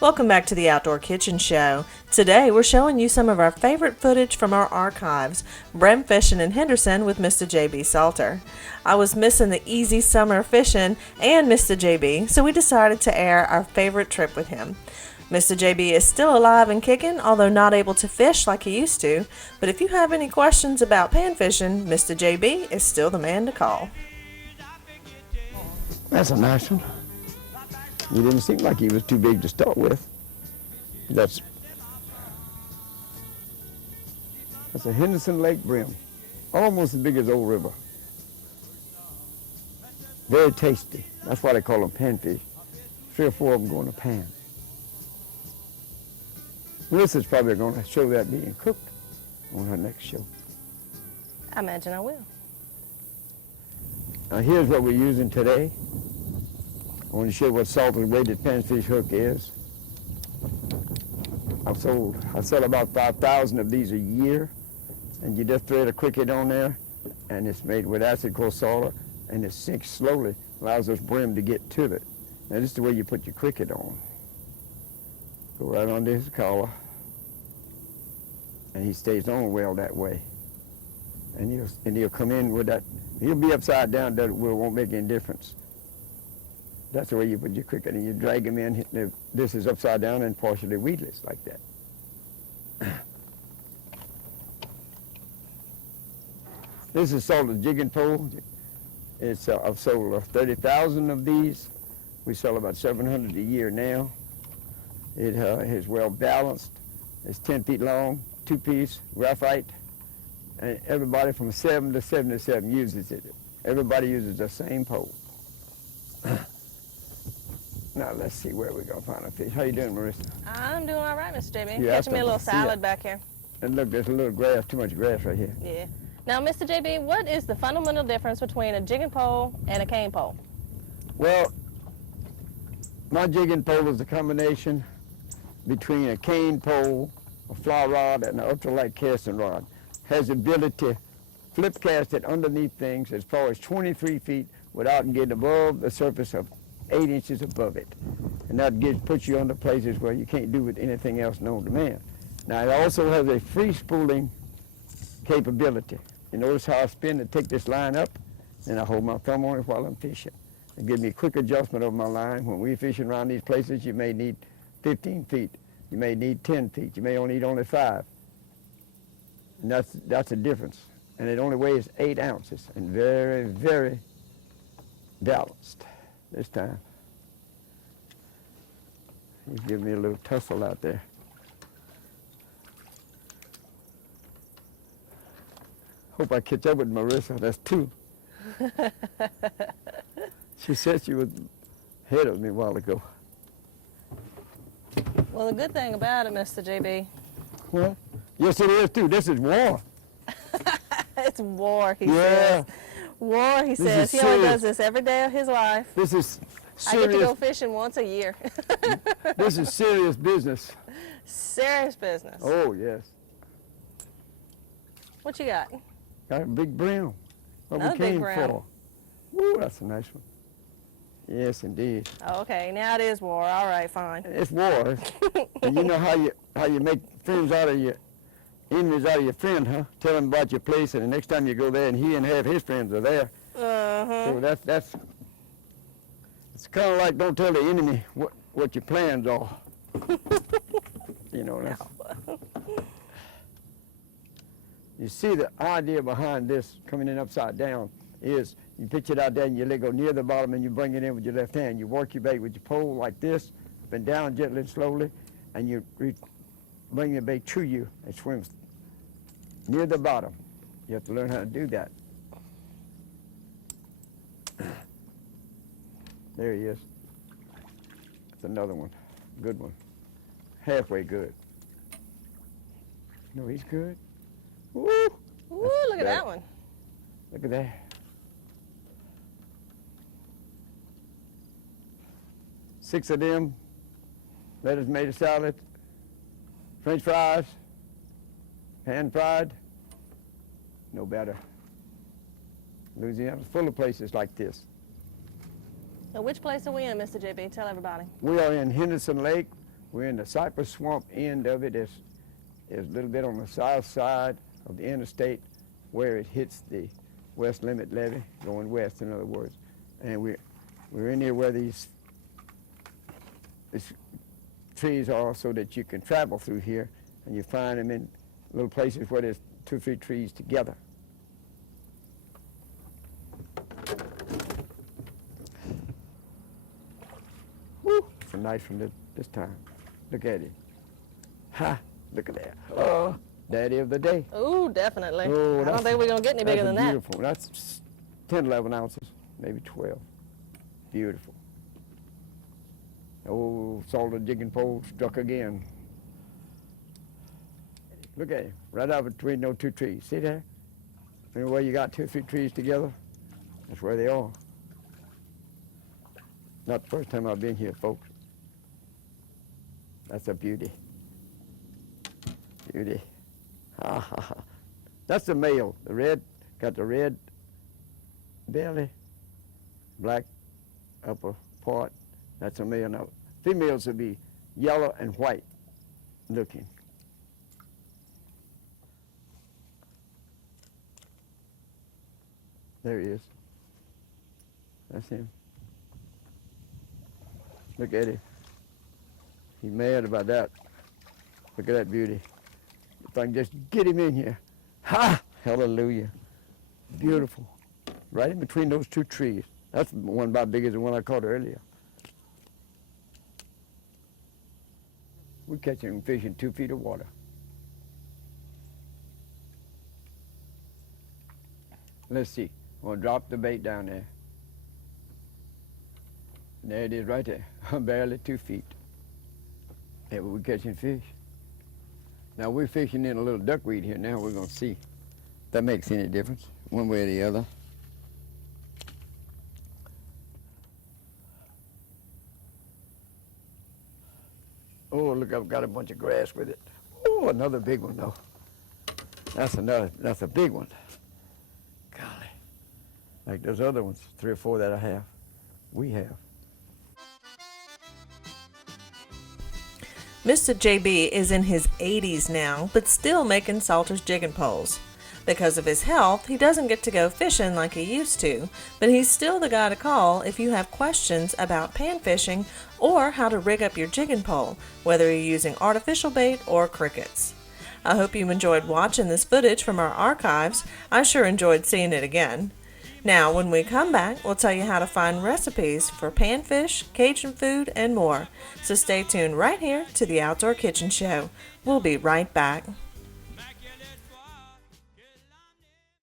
Welcome back to the Outdoor Kitchen Show. Today we're showing you some of our favorite footage from our archives, brim fishing in Henderson with Mr. JB Salter. I was missing the easy summer fishing and Mr. JB, so we decided to air our favorite trip with him. Mr. JB is still alive and kicking, although not able to fish like he used to, but if you have any questions about pan fishing, Mr. JB is still the man to call. That's a nice one. He didn't seem like he was too big to start with. That's a Henderson Lake brim, almost as big as Old River. Very tasty. That's why they call them panfish. 3 or 4 of them go in a pan. Melissa's probably going to show that being cooked on her next show. I imagine I will. Now here's what we're using today. I want to show you what salted weighted panfish hook is. I sell about 5,000 of these a year, and you just thread a cricket on there, and it's made with acid called salter, and it sinks slowly, allows those brim to get to it. Now this is the way you put your cricket on. Go right under his collar, and he stays on well that way. And he'll come in with that. He'll be upside down, that won't make any difference. That's the way you put your cricket, and you drag him in. This is upside down and partially weedless like that. This is salted jigging pole. I've sold 30,000 of these. We sell about 700 a year now. It is well balanced. It's 10 feet long, 2-piece, graphite. And everybody from 7 to 77 uses it. Everybody uses the same pole. Now let's see where we're gonna find a fish. How you doing, Marissa? I'm doing all right, Mr. JB. Yeah, Catching me a little salad back here. And look, there's a little grass, too much grass right here. Yeah. Now, Mr. JB, what is the fundamental difference between a jigging pole and a cane pole? Well, my jigging pole is a combination between a cane pole, a fly rod, and an ultralight casting rod. Has the ability to flip cast it underneath things as far as 23 feet without getting above the surface of 8 inches above it. And that puts you under places where you can't do with anything else known to man. Now, it also has a free spooling capability. You notice how I spin to take this line up, and I hold my thumb on it while I'm fishing. It gives me a quick adjustment of my line. When we're fishing around these places, you may need 15 feet. You may need 10 feet. You may only need only 5. And that's a difference. And it only weighs 8 ounces and very, very balanced this time. He's giving me a little tussle out there. Hope I catch up with Marissa. That's 2. She said she was ahead of me a while ago. Well, the good thing about it, Mr. JB. Well, yes, it is too. This is war. It's war, he says. War, he says. He only does this every day of his life. This is serious. I get to go fishing once a year. This is serious business. Serious business. Oh, yes. What you got? Got a big brim. What Another we came big brim. for. Woo, that's a nice one. Yes, indeed. Oh, okay, now it is war. All right, fine. It's war. And you know how you make friends out of your enemies out of your friend, huh? Tell them about your place, and the next time you go there, and he and half his friends are there. Uh-huh. So that's it's kind of like don't tell the enemy what your plans are. You know, that's, you see the idea behind this coming in upside down is you pitch it out there and you let go near the bottom and you bring it in with your left hand. You work your bait with your pole like this, bend down gently and slowly, and you bring the bait to you. It swims near the bottom. You have to learn how to do that. There he is. That's another one. Good one. Halfway good. No, he's good. Woo! Ooh, look at that one. Look at that. Six of them. Lettuce made a salad. French fries. Pan fried. No better. Louisiana's full of places like this. Now, which place are we in, Mr. JB? Tell everybody. We are in Henderson Lake, We're in the cypress swamp end of it. It's a little bit on the south side of the interstate where it hits the west limit levee, going west, in other words. And we're in here where these trees are so that you can travel through here, and you find them in little places where there's 2 or 3 trees together. Woo! It's a nice one this time. Look at it. Ha! Look at that. Oh, daddy of the day. Ooh, definitely. Oh, I don't think we're going to get any bigger than that. Beautiful. That's 10, 11 ounces, maybe 12. Beautiful. Oh, salted jigging pole struck again. Look at it, right out between those 2 trees. See there? Remember where you got 2 or 3 trees together? That's where they are. Not the first time I've been here, folks. That's a beauty. Beauty. Ha ha ha. That's the male. The red, got the red belly, black upper part. That's a male. Now, females will be yellow and white looking. There he is. That's him. Look at him. He's mad about that. Look at that beauty. If I can just get him in here. Ha! Hallelujah. Beautiful. Right in between those 2 trees. That's one about big as the one I caught earlier. We're catching fish in 2 feet of water. Let's see. I'm going to drop the bait down there. There it is right there. Barely 2 feet. There we're catching fish. Now we're fishing in a little duckweed here now. We're going to see if that makes any difference one way or the other. Oh, look, I've got a bunch of grass with it. Oh, another big one though. That's a big one. Golly. Like those other ones, 3 or 4 that I have. We have. Mr. JB is in his 80s now, but still making Salter's jigging poles. Because of his health, he doesn't get to go fishing like he used to, but he's still the guy to call if you have questions about pan fishing or how to rig up your jigging pole, whether you're using artificial bait or crickets. I hope you enjoyed watching this footage from our archives. I sure enjoyed seeing it again. Now, when we come back, we'll tell you how to find recipes for panfish, Cajun food, and more. So stay tuned right here to the Outdoor Kitchen Show. We'll be right back.